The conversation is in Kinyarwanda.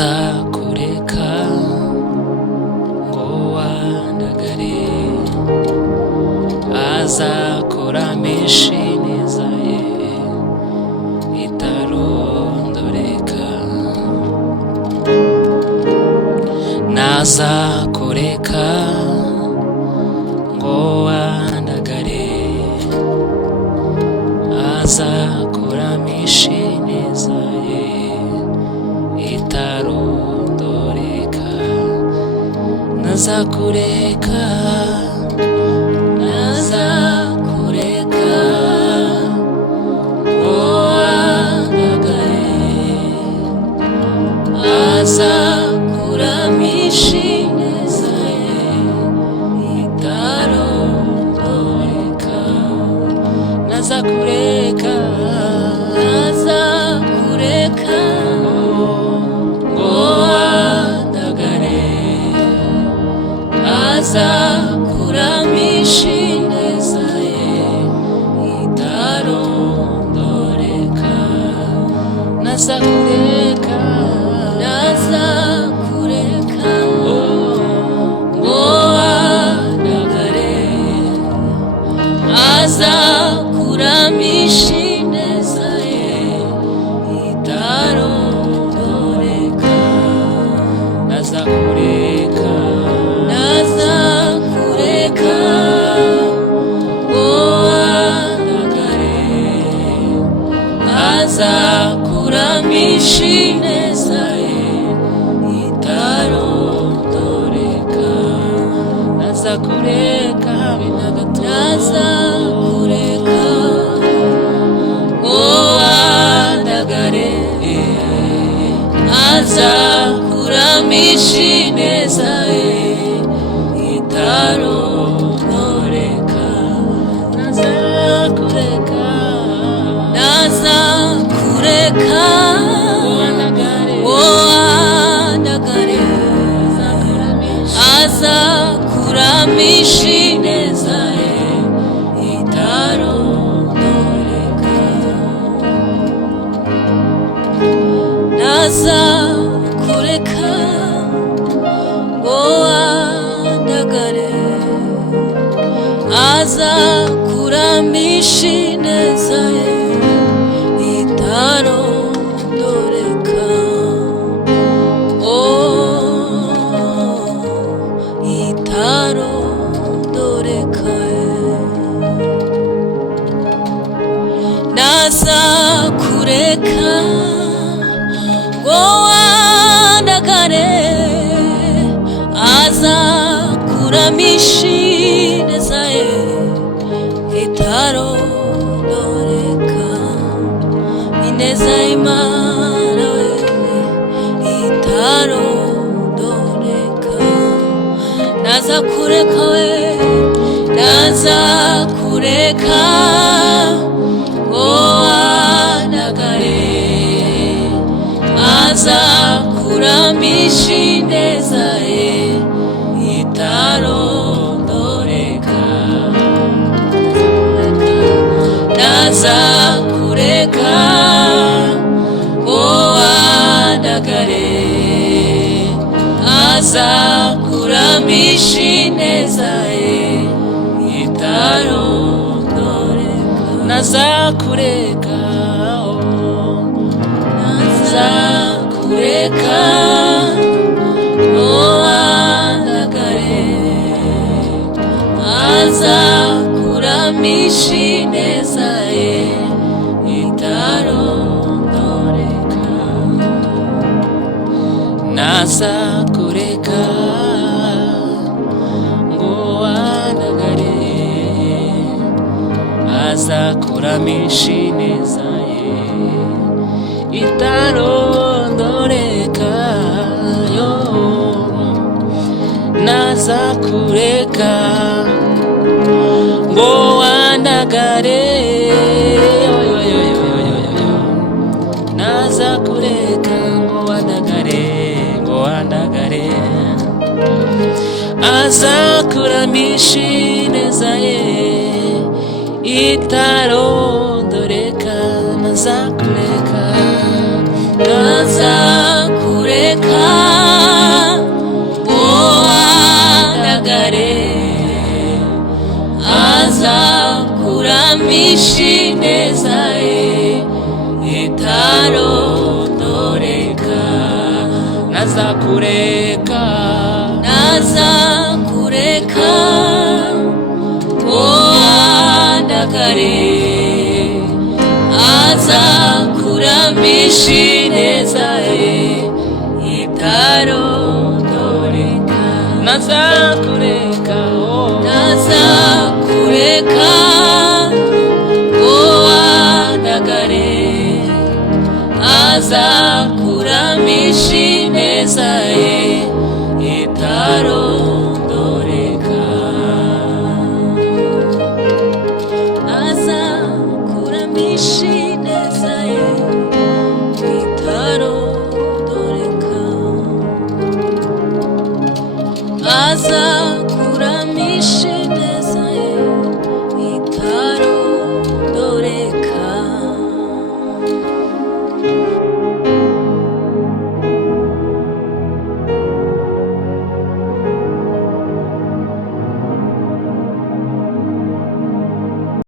nazakureka ngo wandagare, azakuramisha ineza ye itarondoreka. Nazakureka ngo wandagare, azakuramisha ineza ye itarondoreka. Nazakureka, nazakureka ngo wandagare, azakuramisha ineza ye itarondoreka. Nazakureka, nazakureka ngo wandagare, azakuramisha ineza ye itarondoreka. Nazakureka, nazakureka ngo wandagare, azakuramisha ineza ye itarondoreka. Nazakureka, nazakureka ngo wandagare, azakuramisha ineza ye itarondoreka. Nazakureka, nazakureka ngo wandagare, azakuramisha ineza ye itarondoreka. Nazakureka, nazakureka ngo wandagare, azakuramisha ineza ye itarondoreka. Nazakureka ngo wandagare, azakuramisha ineza ye itarondoreka. Itarondoreka. Nazakureka ngo wandagare, azakuramisha ineza ye itarondoreka. Ineza y'Imana we itarondoreka. Nazakureka we, nazakureka ngo wandagare, azakuramisha ineza ye itarondoreka. Nazakureka ngo wandagare, azakuramisha ineza ye itarondoreka. Nazakureka, nazakureka ngo wandagare, azakuramisha ineza ye itarondoreka. Nazakureka ngo wandagare, azakuramisha ineza ye itarondoreka. Yo, nazakureka ngo wandagare, nazakureka ngo wandagare, ngo wandagare, azakuramisha ineza ye itarondoreka. nazakureka nazakureka andagare azakuramisha ineza ye itarondoreka nazakureka nazakureka andagare azakuramisha ineza ye itarondoreka nazakureka nazakureka andagare azakuramisha ineza ye itarondoreka azakuramisha ineza ye itarondoreka